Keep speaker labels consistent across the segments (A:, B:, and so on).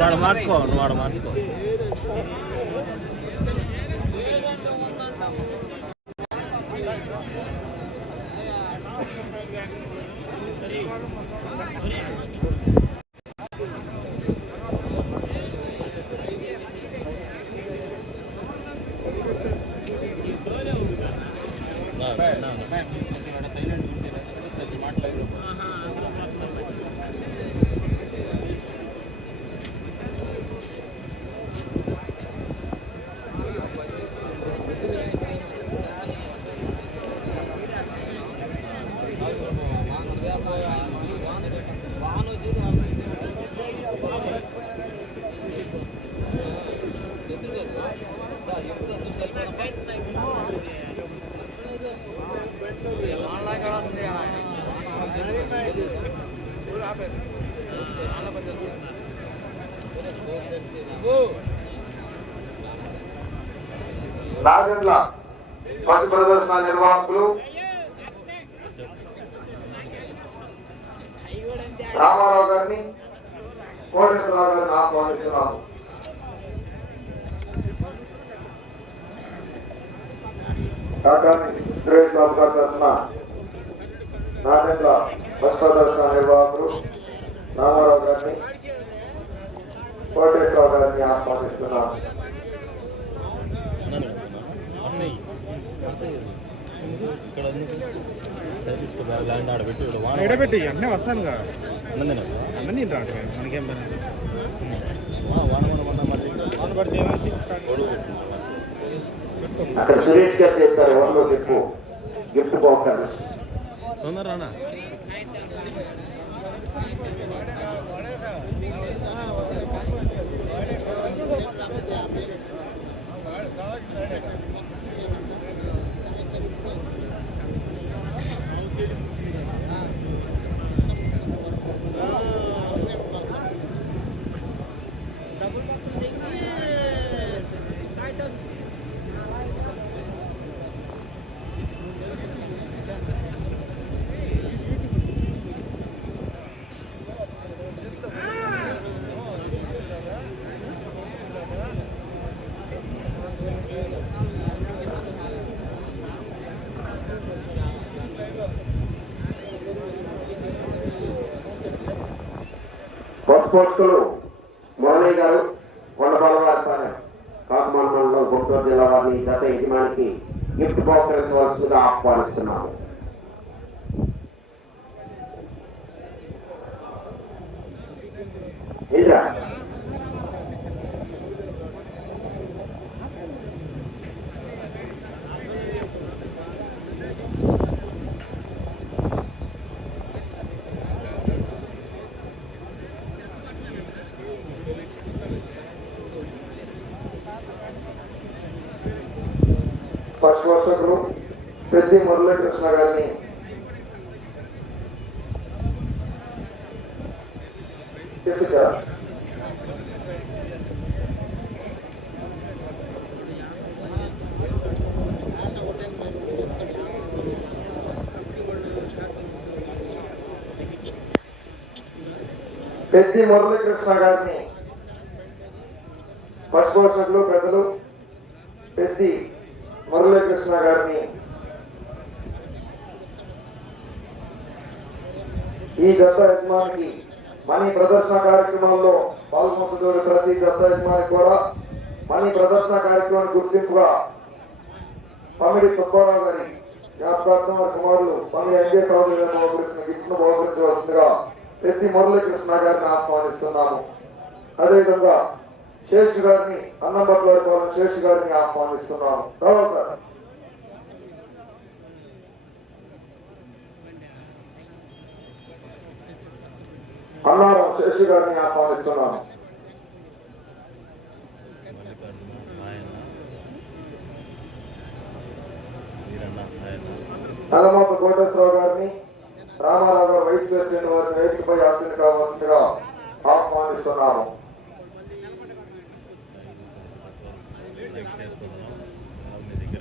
A: వాడు మార్చుకో వాడు మార్చుకో Thank you మార్చుకో
B: నాగండ్ల పశు ప్రదర్శన నిర్వాహకులు రామారావు గారిని కోటేశ్వరరావు గారిని ఆహ్వానిస్తున్నాము కాకాని సురేష్ బాబు గారి తరఫున నాణ్యంగా పశు నిర్వాహకులు రామారావు గారిని కోటేశ్వరరావు గారిని ఆహ్వానిస్తున్నాము
A: ఇక్కడ పెట్టి
C: ఎడబెట్టి అన్నీ వస్తాను కదా
A: అన్నదేనా
C: అన్నీ రావట్లే మనకేం పని
A: వాన వాన వాన మరి
C: వాన పడితే ఏమైంది
A: గొడుగు పెట్టింది
B: అక్కడ సురేష్ గారు చెప్తారు ఎవరిలో చెప్పు గిఫ్ట్ పోతారు
A: తొందర రానా
B: స్పోర్ట్స్కులు మురళి గారు కొండపాల వారి పైన మండలం గుంటూరు జిల్లా వారిని గత యజమానికి గిఫ్ట్ బహుకరించవలసిందిగా ఆహ్వానిస్తున్నాము. ఫస్ట్ వర్షకులు పెద్ది మురళీకృష్ణ గారిని చెప్పుతా పెద్ది మురళీకృష్ణ గారిని ఫస్ట్ వర్షకులు పెద్దలు పెద్ది మురళీకృష్ణ గారిని ఈ దత్త యజమానికి మణి ప్రదర్శన కార్యక్రమంలో పాల్గొంటున్న ప్రతి దత్త యజమానికి కూడా మణి ప్రదర్శన కార్యక్రమానికి గుర్తింపుగా పమిడి సుబ్బారావు గారి జ్ఞాపకార్థం వారి కుమారులు పమిడి ఎంజే చౌదరి గారిని గిఫ్ట్ను బహుకరించవలసిందిగా ప్రతి మురళీకృష్ణ గారిని ఆహ్వానిస్తున్నాము. అదేవిధంగా శేషు గారిని అన్నం పట్ల శేషు గారిని ఆహ్వానిస్తున్నాను రావు సార్. అన్నారం శేషు గారిని ఆహ్వానిస్తున్నాను
A: మల్లికార్జున
B: నల్లమోప కోటేశ్వరరావు గారిని రామారావు గారు వైస్ ప్రెసిడెంట్ వారిని వేదికపై ఆశీర్వాద కావాల్సిందిగా ఆహ్వానిస్తున్నాము.
A: చేయండి అందరికి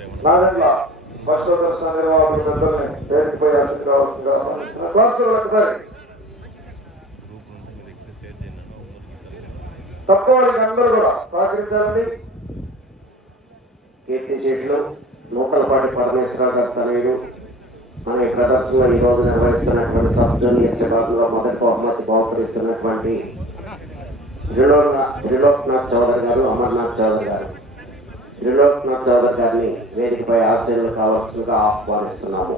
B: తక్కువ వాళ్ళకి అందరూ కూడా సహకరించాలని
D: కీర్తి చేతులు నూకలపాటి పరమేశ్వరరావు గారి తనయుడు. మన ఈ ప్రదర్శనలో ఈ రోజు నిర్వహిస్తున్నటువంటి జూనియర్ విభాగంలో మొదటి బహుమతి బహుకరిస్తున్నటువంటి త్రిలోక్నాథ్ త్రిలోక్నాథ్ చౌదరి గారు అమర్నాథ్ చౌదరి గారు. త్రిలోక్నాథ్ చౌదరి గారిని వేదికపై ఆశీర్లు కావాల్సిందిగా ఆహ్వానిస్తున్నాము.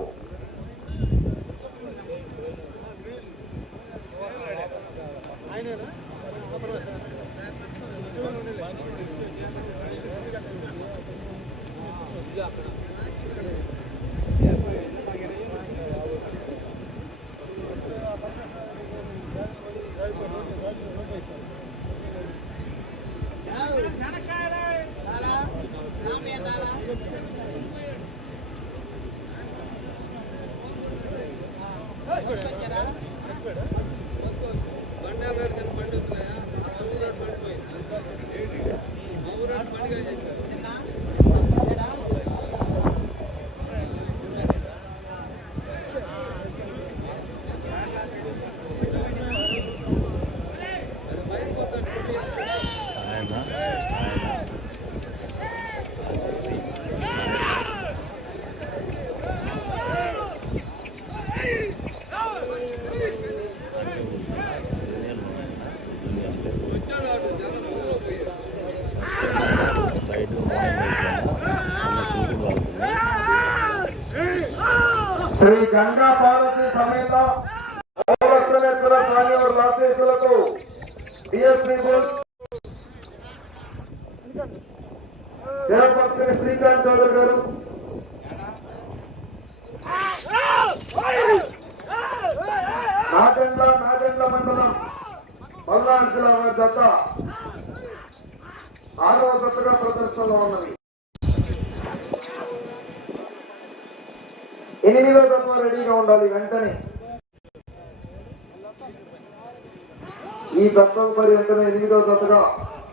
A: ఆయన ఆయన బయట
B: శ్రీ గంగా పార్వతి సమేత పౌరస్వనేశ్వర స్వామివారి రాజేశ్వరులకు డిఎస్పీ చైర్పర్సన్ శ్రీకాంత్ చౌదరి గారు. నాగండ్ల నాగండ్ల మండలం పల్నాడు జిల్లా వారి ఆరవ దత్తగా ప్రదర్శనలో ఉన్నది. ఎనిమిదో తత్వం రెడీగా ఉండాలి వెంటనే. ఈ తత్వం మరి వెంటనే ఎనిమిదో తత్వగా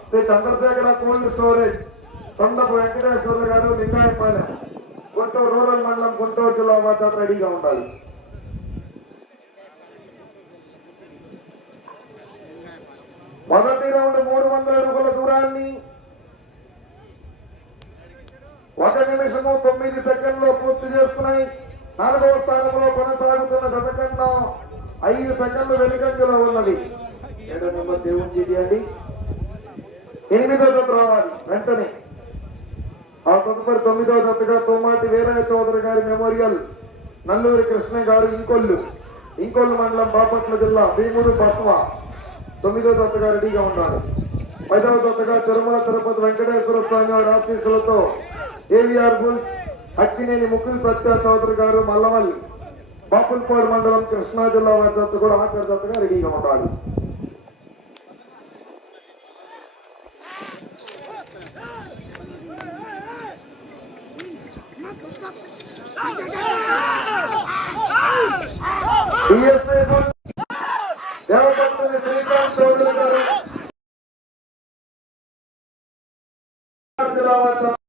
B: శ్రీ చంద్రశేఖర కోల్డ్ స్టోరేజ్ తొండపు వెంకటేశ్వర గారు లింగాయపాలెం గుంటూరు రూరల్ మండలం గుంటూరు జిల్లా వాట రెడీగా ఉండాలి. మొదటి రౌండ్ మూడు వందల అడుగుల దూరాన్ని. ఒక నిమిషము తొమ్మిది సెకండ్లో పూర్తి చేస్తున్నాయి. నాలుగవ స్థానంలో కొనసాగుతున్న గత కన్నా ఐదు సెకండ్లు వెనుకంజలో ఉన్నది. ఏడో నెంబర్ దేవుని చేయండి ఎనిమిదో జత రావాలి వెంటనే. ఆ తదుపరి తొమ్మిదో జతగా తోమాటి వీరయ్య చౌదరి గారి మెమోరియల్ నల్లూరి కృష్ణ గారు ఇంకొల్లు. ఇంకొల్లు మండలం బాపట్ల జిల్లా భీముడు పట్వ తొమ్మిదో జతగా రెడీగా ఉన్నారు. పదవ జతగా తిరుమల తిరుపతి వెంకటేశ్వర స్వామి వారి ఆఫీసులతో ఏవిఆర్ బుల్స్ అక్కినేని ముకుల్ సత్య చౌదరి గారు మల్లవల్లి బాపుల్పాడు మండలం కృష్ణా జిల్లా వారి జత కూడా ఆఖరి జతగా రెడీగా ఉండాలి దేవపత్ని శ్రీకాంత్ చౌదరి గారు జిల్లా వారి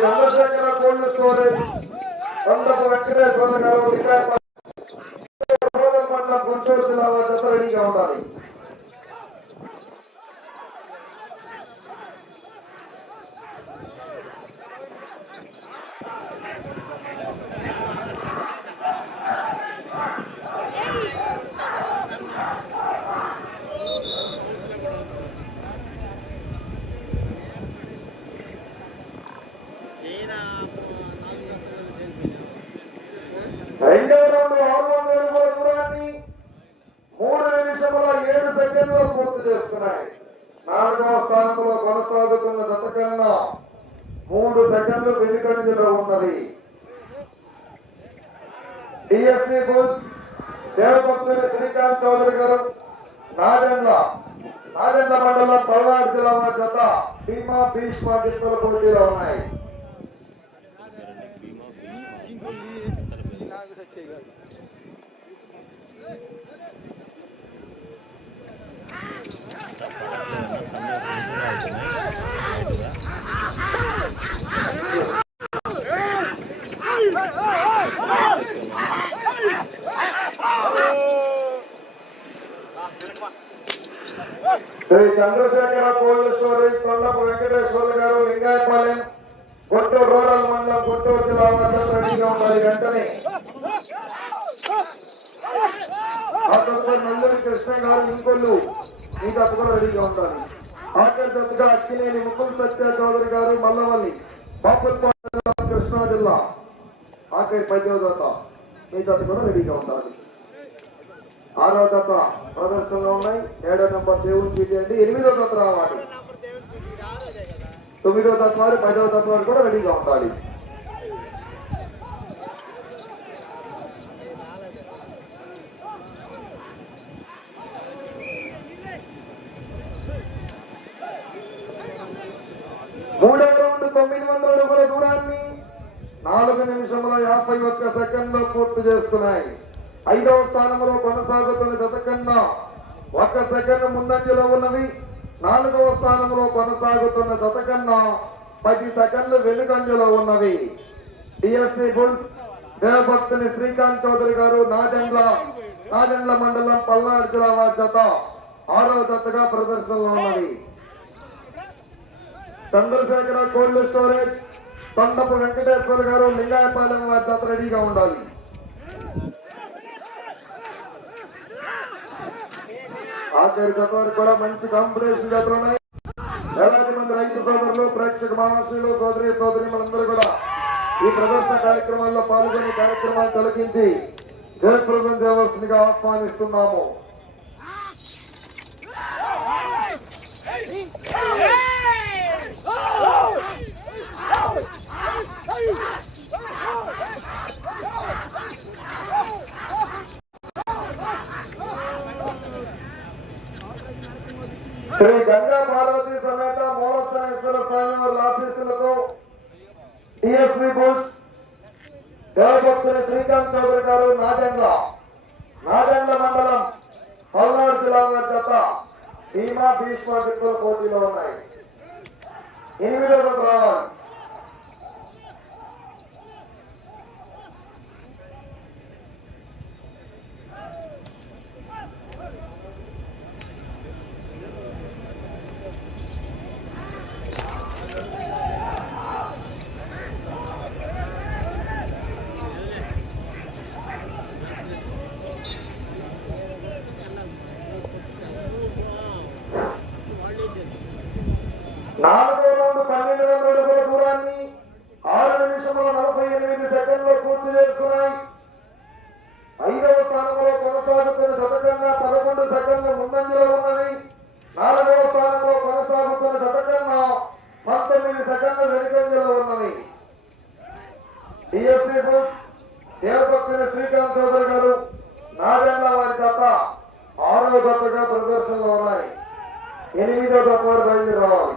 B: చంద్రశేఖర కోల్డ్ స్టోరేజ్ కొండపు వెంకటేశ్వర గారు విశాఖపట్నం మండలం గుంటూరు జిల్లాలో వారి రెడీగా ఉండాలి. Shri Chandrasekhara cold storage Kondapu Venkateswarlu garu Lingayapalem Kottoor rural మండలం కొట్టూరు జిల్లా వద్ద రెడీగా ఆ నల్లూరి కృష్ణ గారు ఇంకొల్లు ఈ దత్త కూడా రెడీగా ఉండాలి ఆఖరి దత్తగా అక్కినేని ముకుల్ సత్య చౌదరి గారు మల్లవల్లి బాపుల్పాడు కృష్ణా జిల్లా. ఆఖరి పద్యవ దత్త మీ దత్త కూడా రెడీగా ఉండాలి ఆరో దత్త ప్రదర్శనలో ఉన్నాయి. ఏడో నెంబర్ దేవుని చీటి అండి. ఎనిమిదో దత్త రావాలి. తొమ్మిదో తత్వాలు వారు పదవ దత్త కూడా రెడీగా ఉండాలి మూడవ రౌండ్ తొమ్మిది వందల అడుగుల దూరాన్ని నాలుగు నిమిషముల యాభై ఒక్క సెకండ్లో పూర్తి చేస్తున్నాయి. ఐదవ స్థానంలో కొనసాగుతున్న జత కన్నా ఒక సెకండ్ ముందంజలో ఉన్నవి నాలుగవ స్థానంలో కొనసాగుతున్న జత కన్నా పది సెకండ్లు వెనుకంజలో ఉన్నవి. డిఎస్సి బుల్స్ దేవభక్తుని శ్రీకాంత్ చౌదరి గారు నాజండ్ల నాజండ్ల మండలం పల్నాడు జిల్లా వారి జత ఆరవ జతగా ప్రదర్శనలో ఉన్నవి. చంద్రశేఖర కోల్డ్ స్టోరేజ్ తండపు వెంకటేశ్వర గారు లింగాయపాలెం వారి జత రెడీగా ఉండాలి. ఆఖరి చక్రవారు కూడా మంచి కాంపిటీషన్ జతలు వేలాది మంది రైతు సోదరులు ప్రేక్షక మహాశులు సోదరి సోదరిమలందరూ కూడా ఈ ప్రదర్శన కార్యక్రమాల్లో పాల్గొని కార్యక్రమాలు తొలగించి జయప్రదం చేయవలసిందిగా ఆహ్వానిస్తున్నాము. శ్రీ గంగా పార్వతి సమేత మూలస్థానేశ్వర స్వామి వారి ఆశీస్సులకు డిఎస్పీ బోస్ దేవభక్తుని శ్రీకాంత్ చౌదరి గారు నాజండ్ల నాజండ్ల మండలం పల్నాడు జిల్లా చెత్త భీమా భీష్మ విక్కుల పోటీలో ఉన్నాయి. ఎనిమిదో రావాలి నాలుగో రౌండ్ పన్నెండు వందల అడుగుల దూరాన్ని ఆరు నిమిషముల నలభై ఎనిమిది సెకండ్లు పూర్తి చేసుకున్నాయి ఐదవ స్థానంలో కొనసాగుతున్న శతకన్నా పదకొండు సెకండ్లు ముందంజలో ఉన్నవి నాలుగవ స్థానంలో కొనసాగుతున్న శతకన్నా పంతొమ్మిది సెకండ్లు వెనుకంజలో ఉన్నవి డిఎస్సీ బుక్ దేవభక్తుని శ్రీకాంత్ చౌదరి గారు నాగండ్ల వారి జత ఆరవ జతగా ప్రదర్శనలో ఉన్నాయి ఎనిమిదో జత వారు బయలుదేరి రావాలి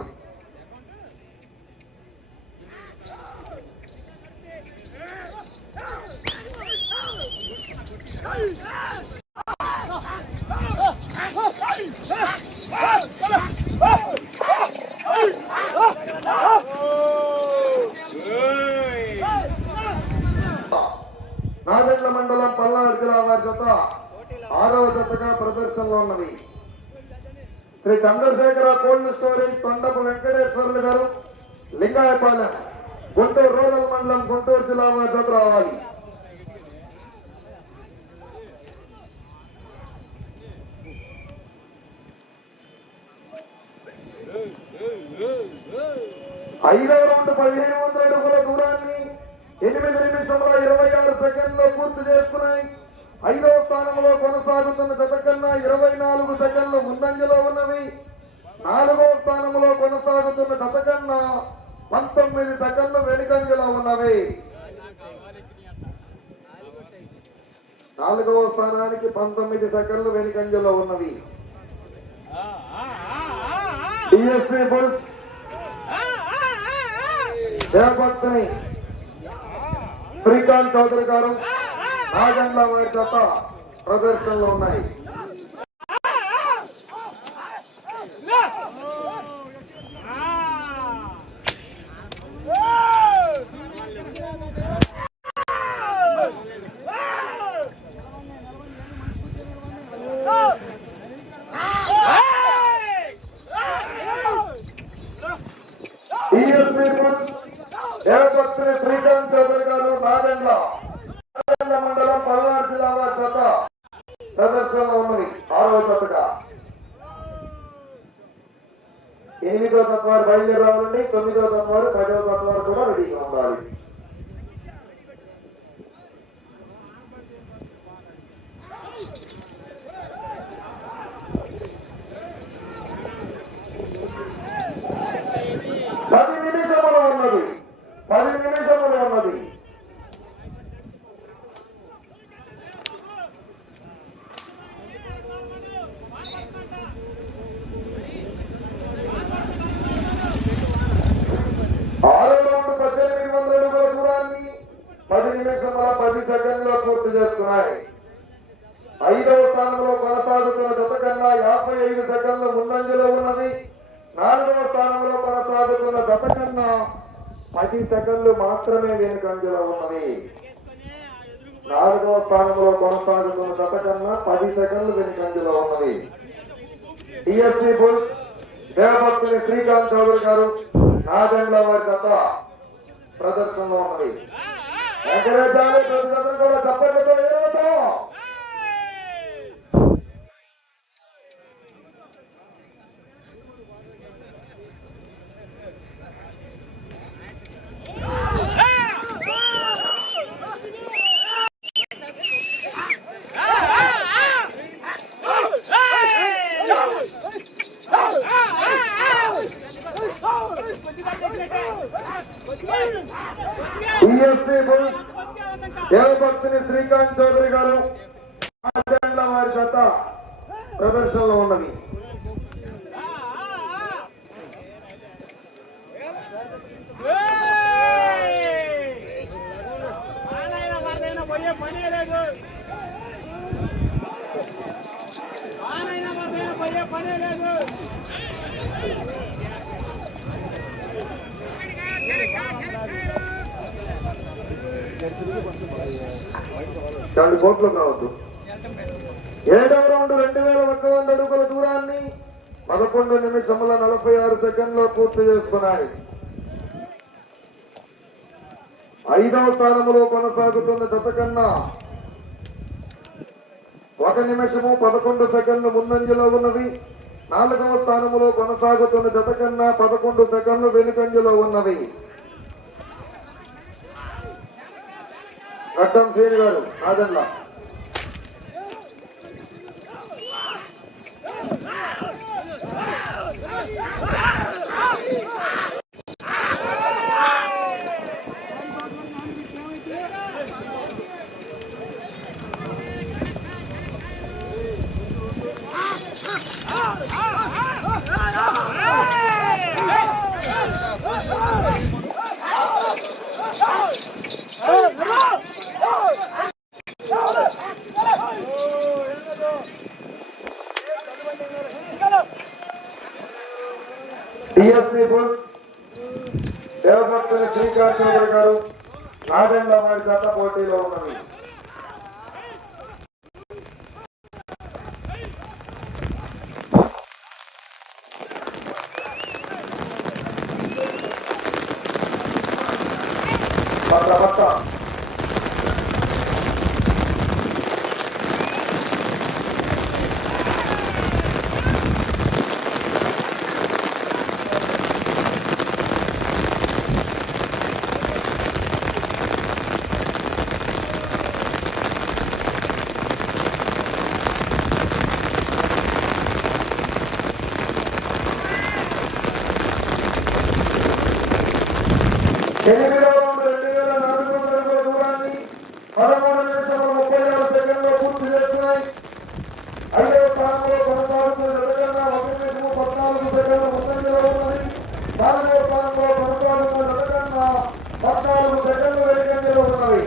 B: నాగండ్ల మండలం పల్నాడు జిల్లా వారి జత ఆరవ జతగా ఉన్నది. Shri Chandrasekhara cold storage Kondapu Venkateswarlu garu Lingayapalem Guntur rural మండలం గుంటూరు జిల్లా వారి రావాలి. ఐదవ సెకండ్లు ఉన్నవి. నాలుగో స్థానంలో కొనసాగుతున్న జత పంతొమ్మిది సెకండ్లు వెనుకంజలో ఉన్నవి. నాలుగవ స్థానానికి పంతొమ్మిది సెకండ్లు వెనుకంజలో ఉన్నవి. డిఎస్పీ బుల్స్ దేవభక్తుని శ్రీకాంత్ చౌదరి గారు రాజంగా వారి జత ప్రదర్శనలో ఉన్నాయి రాజన్న మండలం పల్నాడు జిల్లా వారి జత ప్రదర్శనలో ఉన్నది ఆరవ జతగా ఎనిమిదో తత్వ వారు బయలుదేరి రావాలండి తొమ్మిదో తత్వ వారు పదవ తత్వ వారు కూడా రెడీగా ఉండాలి పది నిమిషములు ఉన్నది పది నిమిషములు ఉన్నది ఆరో రౌండ్ పద్దెనిమిది వందల అడుగుల దూరాన్ని పది నిమిషముల పది సెకండ్లో పూర్తి చేస్తున్నాయి ఐదవ స్థానంలో కొనసాగుతున్న జత కన్నా యాభై ఐదు సెకండ్ల ముందంజలో ఉన్నది నాలుగవ స్థానంలో కొనసాగుతున్న జత కన్నా పది సెకండ్లు మాత్రమే వెనుకంజలో ఉన్నది నాలుగవ స్థానంలో కొనసాగుతున్న జత కన్నా పది సెకండ్లు వెనుకంజలో ఉన్నది. టిఎస్సి బుల్స్ దేవభక్తుని శ్రీకాంత్ చౌదరి గారు నాదండ్ల వారి జత ప్రదర్శనలో ఉన్నది. వెంకటేశ్వర ప్రతి కూడా చప్పట్లతో ఏమవుతాం టిఎస్సి బుల్స్ దేవభక్తుని శ్రీకాంత్ చౌదరి గారు వారి జత ప్రదర్శనలో ఉన్నది.
E: పోయే పనే
B: దాని కోట్లు కావద్దు. ఏడవ రౌండ్ రెండు వేల ఒక్క వంద అడుగుల దూరాన్ని పదకొండు నిమిషముల నలభై ఆరు సెకండ్లో పూర్తి చేసుకున్నాయి. ఐదవ స్థానంలో కొనసాగుతున్న జత కన్నా ఒక నిమిషము పదకొండు సెకండ్లు ముందంజలో ఉన్నది. నాలుగవ స్థానంలో కొనసాగుతున్న జత కన్నా పదకొండు సెకండ్లు వెనుకంజలో ఉన్నవి గడ్డం శ్రీని గారు నాదన్లా 맞다 맞다. ఐదవ కొనసాగుతున్న జతకన్నా ఒక నిమిషము పద్నాలుగు సెకండ్ల ముందంజలో ఉన్నది. నాలుగవ స్థానంలో కొనసాగుతున్న జతకన్నా పద్నాలుగు సెకండ్లు వెనుకంజలో ఉన్నవి.